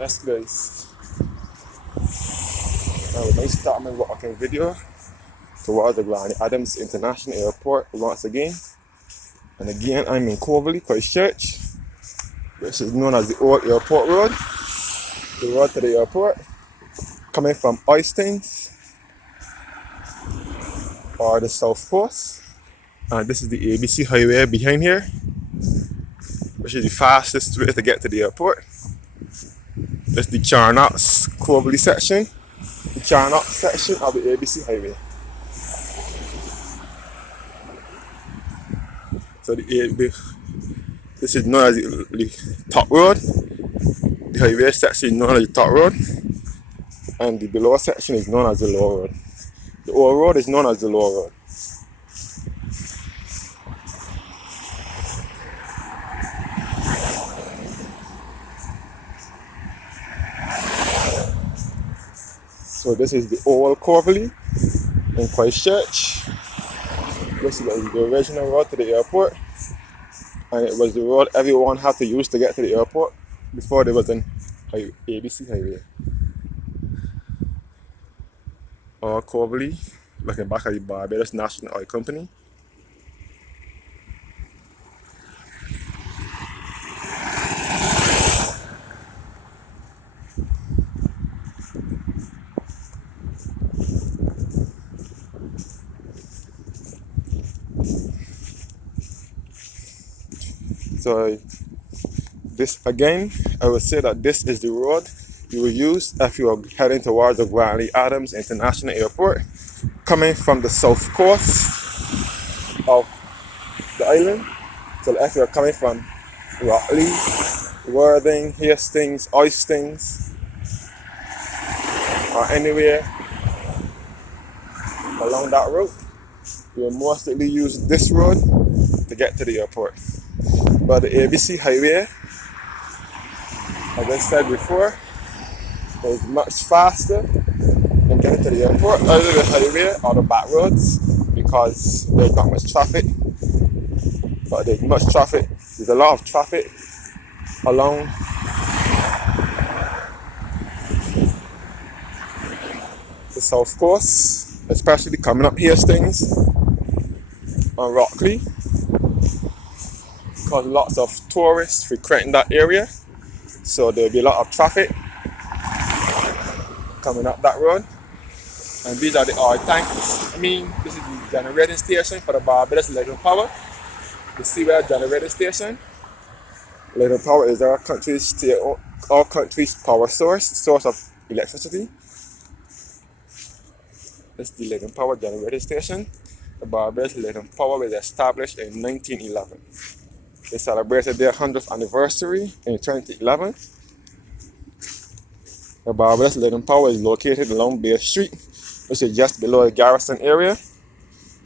Yes guys, I would like to start my walking video towards the Grantley Adams International Airport once again. And again, I'm in Coverley, Christchurch, which is known as the Old Airport Road, the road to the airport, coming from Oistins or the South Coast. And this is the ABC highway behind here, which is the fastest way to get to the airport. This is the Charnock's Coverley section, the Charnock section of the ABC highway. So this is known as the top road. The highway section is known as the top road, and the below section is known as the lower road. The old road is known as the lower road. So this is the old Coverley in Christchurch. This is the original road to the airport, and it was the road everyone had to use to get to the airport before there was an ABC highway. Or Coverley, looking back at the Barbados National Oil Company. So this again, I would say that this is the road you will use if you are heading towards the Grantley Adams International Airport, coming from the south coast of the island. So if you are coming from Grantley, Worthing, Hastings, Oistins, or anywhere along that route, you will most likely use this road to get to the airport. But the ABC highway, as I said before, is much faster than getting to the airport, either the highway or the back roads, because there's not much traffic. But there's much traffic. There's a lot of traffic along the south coast, especially coming up Hastings and Rockley, because lots of tourists frequent that area. So there'll be a lot of traffic coming up that road. And these are the oil tanks. This is the generating station for the Barbados Electric Power. The seaway generating station. Electric power is our country's power source of electricity. This is the Electric Power generating station. The Barbados Electric Power was established in 1911. They celebrated their 100th anniversary in 2011. The Barbados Electric Power is located along Bay Street, which is just below the Garrison area,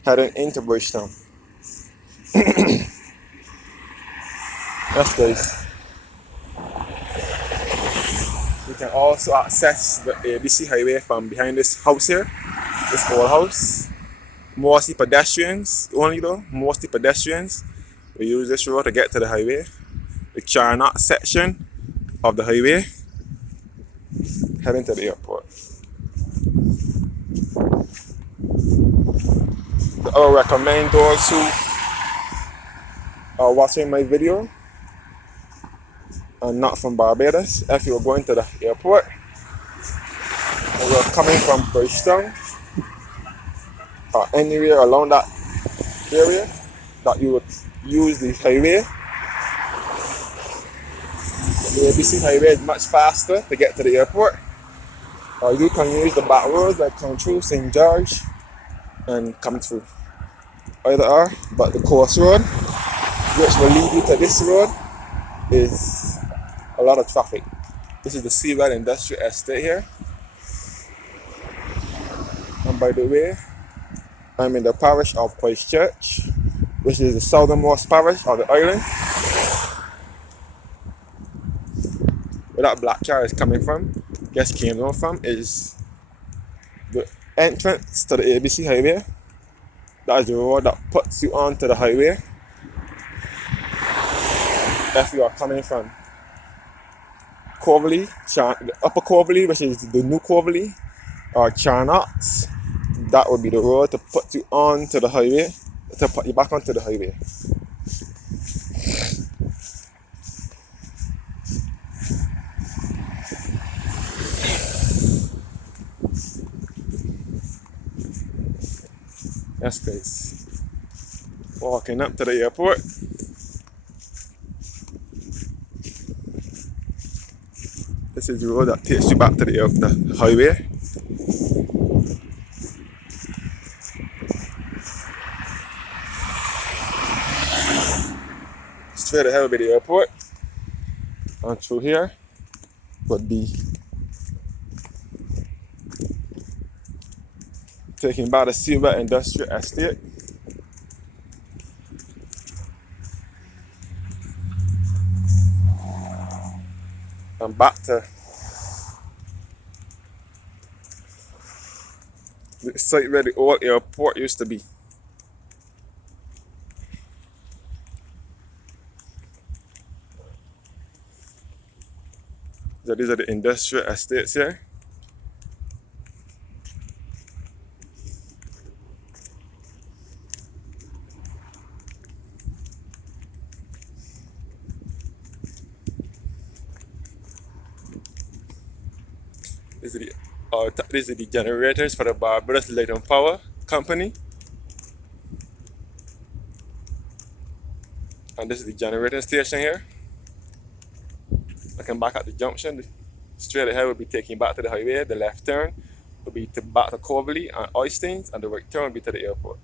heading into Bridgetown. Yes guys. You can also access the ABC highway from behind this house here, this old house. Mostly pedestrians we use this road to get to the highway. The Charnock section of the highway, heading to the airport. I would recommend those who are watching my video and not from Barbados, if you're going to the airport and you're coming from Bridgetown or anywhere along that area, that you would use the highway. The ABC highway is much faster to get to the airport. Or you can use the back roads that come through St. George and come through. Either or, but the coast road, which will lead you to this road, is a lot of traffic. This is the Seawell Industrial Estate here. And by the way, I'm in the Parish of Christchurch, which is the southernmost parish of the island. Where that black car is coming from, came down from, is the entrance to the ABC highway. That is the road that puts you onto the highway if you are coming from Clovelly, the upper Clovelly, which is the new Clovelly, or Charnox. That would be the road to put you onto the highway, to put you back onto the highway. Yes, guys. Walking up to the airport. This is the road that takes you back to the highway. Straight ahead will be the airport. And through here would be taking by the Silver Industrial Estate. And back to the site where the old airport used to be. So these are the industrial estates here. These are the generators for the Barbados Light and Power Company. And this is the generating station here. Looking back at the junction, straight ahead will be taking back to the highway. The left turn will be back to Clovelly and Oystins, and the right turn will be to the airport.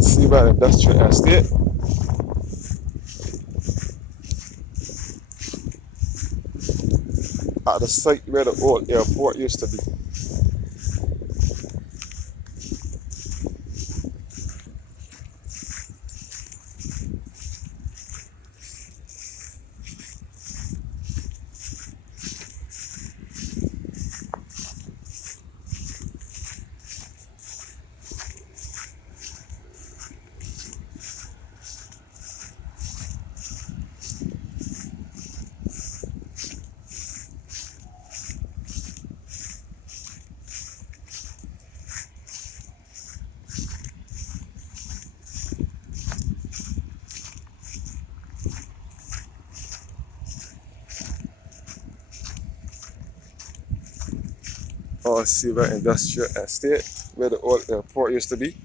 Silver Industrial Estate. At the site where the old airport used to be. Or Silver Industrial Estate, where the old airport used to be.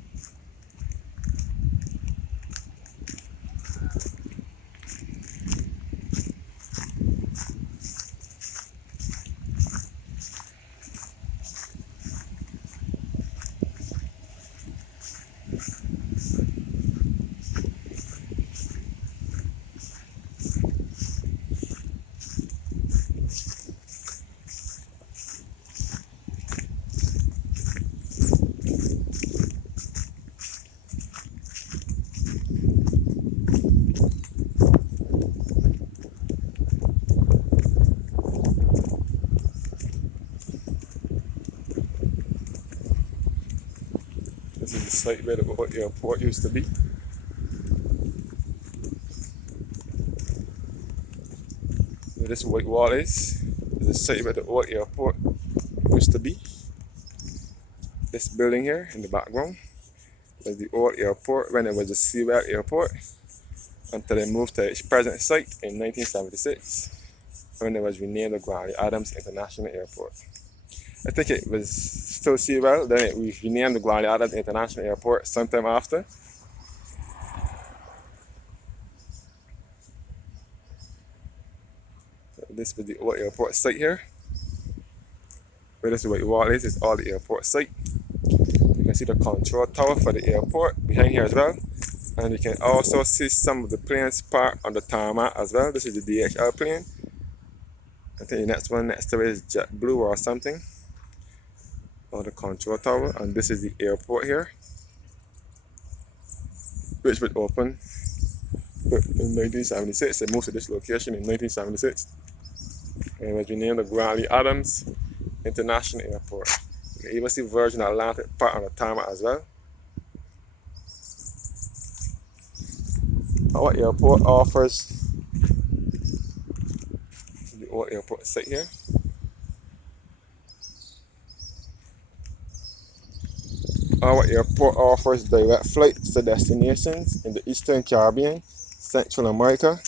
This is the site where the old airport used to be. Where this white wall is the site where the old airport used to be. This building here in the background was the old airport when it was the Sewell Airport, until they moved to its present site in 1976 when it was renamed the Grantley Adams International Airport. I think it was still Sewell, then it was renamed the Grantley Adams International Airport sometime after. So this was the old airport site here. Where this white wall is all the airport site. You can see the control tower for the airport behind here as well. And you can also see some of the planes parked on the tarmac as well. This is the DHL plane. I think the next one next to it is JetBlue or something. Or the control tower. And this is the airport here, which was opened in 1976. They moved to this location in 1976. And it was renamed the Grantley Adams International Airport. You can even see Virgin Atlantic parked on the tarmac as well. Our airport offers the old airport site here. Our airport offers direct flights to destinations in the Eastern Caribbean, Central America,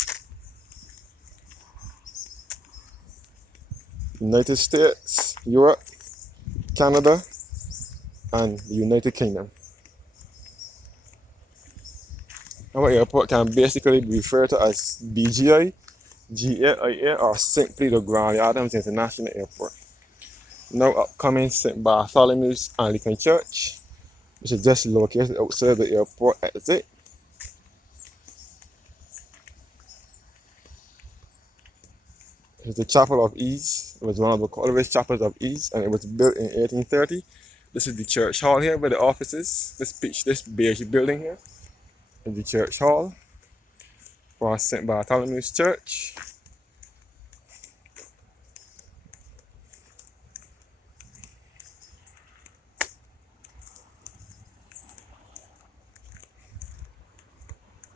United States, Europe, Canada, and the United Kingdom. Our airport can basically be referred to as BGI, GAIA, or simply the Grantley Adams International Airport. Now upcoming St. Bartholomew's Anglican Church, which is just located outside the airport exit. It's the Chapel of Ease. It was one of the oldest chapels of Ease, and it was built in 1830. This is the church hall here where the offices. This beige building here is the church hall for St. Bartholomew's Church.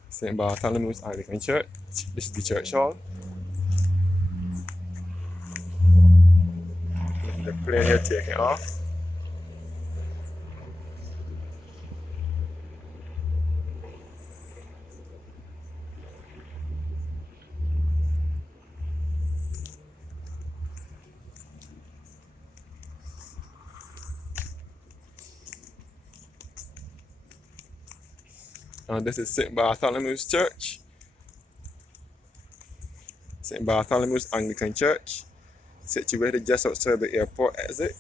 St. Bartholomew's Anglican Church. This is the church hall. The plane here taking off. And this is St. Bartholomew's Church. St. Bartholomew's Anglican Church, situated just outside the airport exit.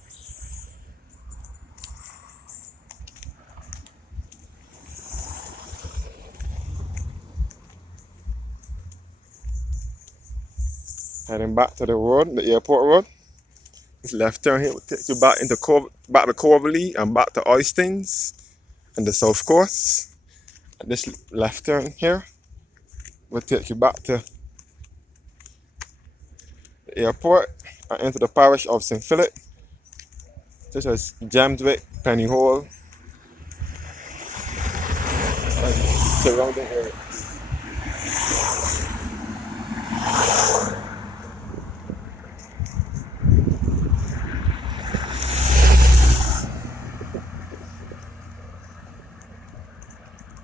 Heading back to the road, the airport road. This left turn here will take you back into back to Coverley and back to Oistins and the South Coast. And this left turn here will take you back to the airport and into the Parish of St Phillip, such as Gemswick, Pennyhole, and surrounding area.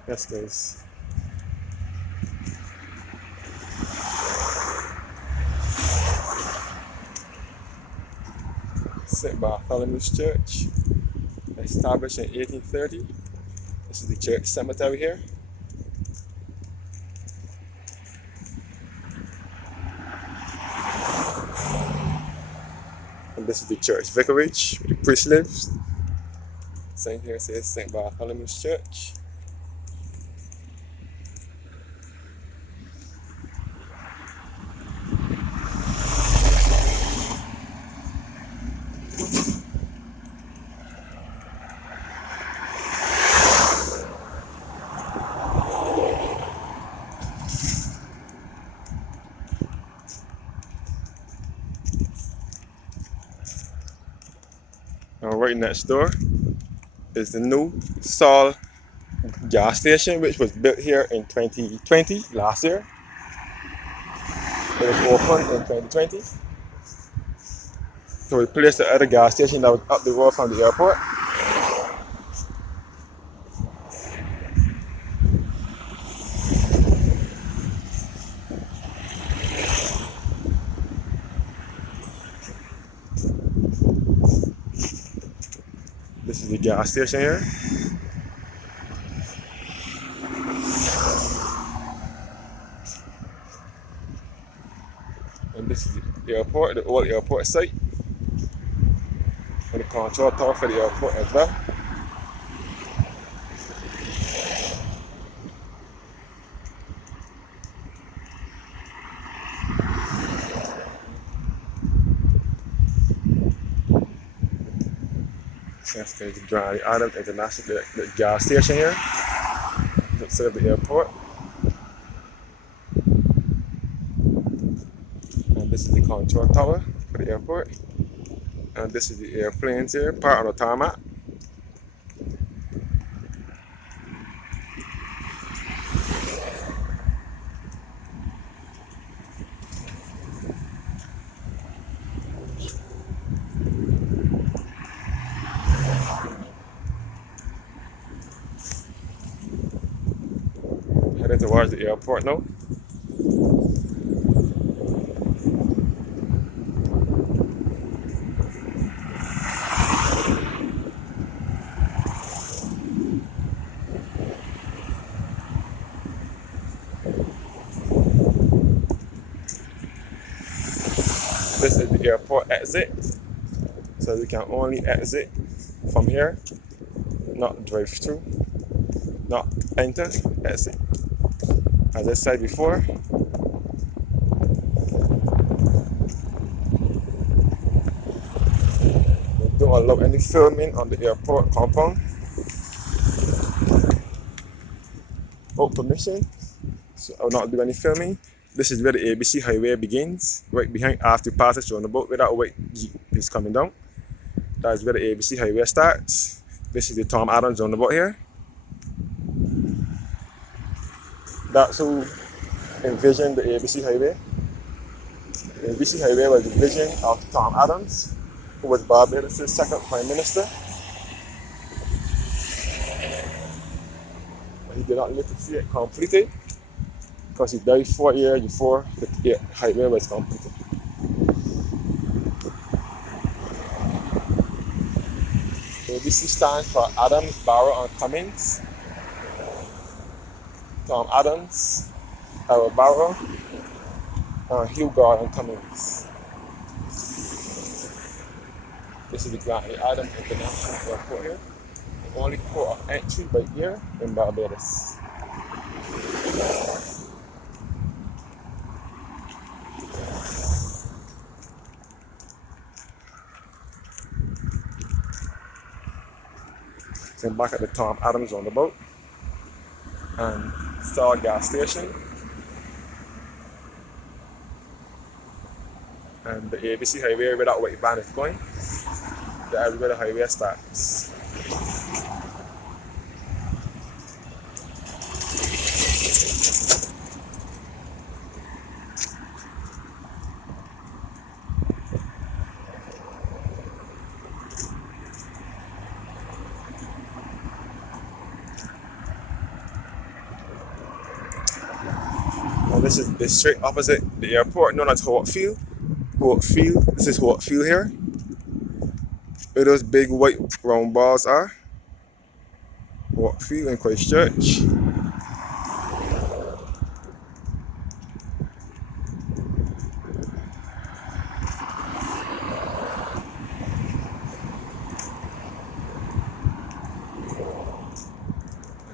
Yes, guys. St. Bartholomew's Church, established in 1830. This is the church cemetery here. And this is the church vicarage where the priest lives. Sign here says St. Bartholomew's Church. Now right next door is the new Sol gas station, which was built here in 2020, last year. It was opened in 2020 to replace the other gas station that was up the road from the airport. This is the gas station here. And this is the airport, the old airport site. And the control tower for the airport as well. That's the Grantley Adams International the gas station here outside the airport. And this is the control tower for the airport. And this is the airplanes here, part of the tarmac. Heading towards the airport now. This is the airport exit. So we can only exit from here, not drive through, not enter, exit. As I said before, we don't allow any filming on the airport compound. Without permission, so I will not do any filming. This is where the ABC highway begins, right behind after passage on the boat where that white Jeep is coming down. That is where the ABC highway starts. This is the Tom Adams on the boat here. That's who envisioned the ABC highway. The ABC highway was the vision of Tom Adams, who was Barbados' second prime minister. But he did not live to see it completed because he died 4 years before the highway was completed. ABC stands for Adams, Barrow, and Cummings. Tom Adams, Aaron Barrow, and Hugo and Cummings. This is the Grantley Adams International Airport here. The only port of entry by air in Barbados. So back at the Tom Adams on the boat and Star gas station and the ABC highway where that white van is going. That is where the highway starts. And this is the straight opposite the airport known as Howard Field. Howard Field. This is Howard Field here. Where those big white round balls are. Howard Field in Christchurch. And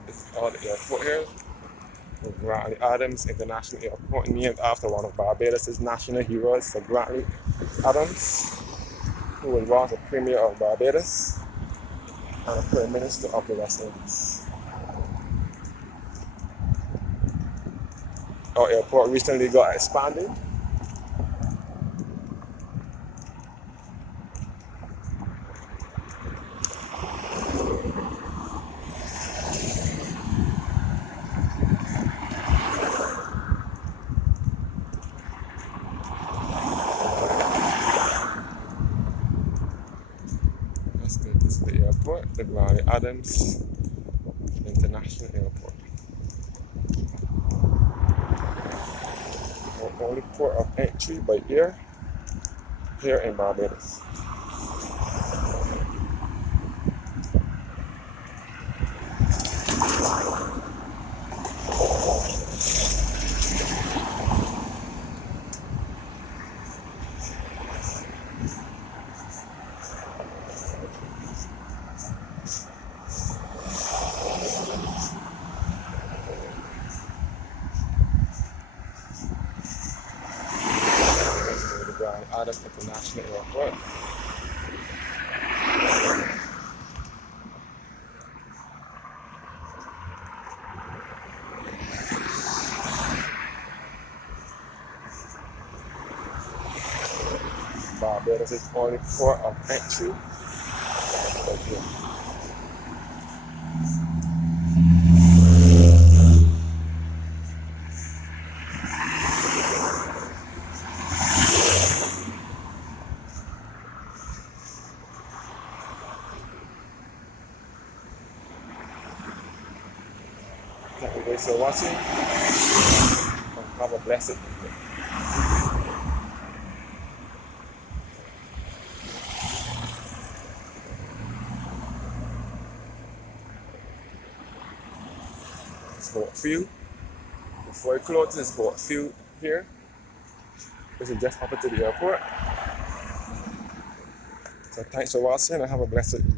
this is all the airport here. Grantley Adams International Airport, named after one of Barbados' national heroes, Sir Grantley Adams, who was once the Premier of Barbados and a Prime Minister of the West Indies. Our airport recently got expanded. This is the airport, the Grantley Adams International Airport. Our only port of entry by air here in Barbados. Adams International Airport. Barbados is only port of entry. Okay. Thank you guys for watching. Have a blessed evening. It's about few. Before I close, it's about few here. This is just up to the airport. So thanks for watching and have a blessed evening.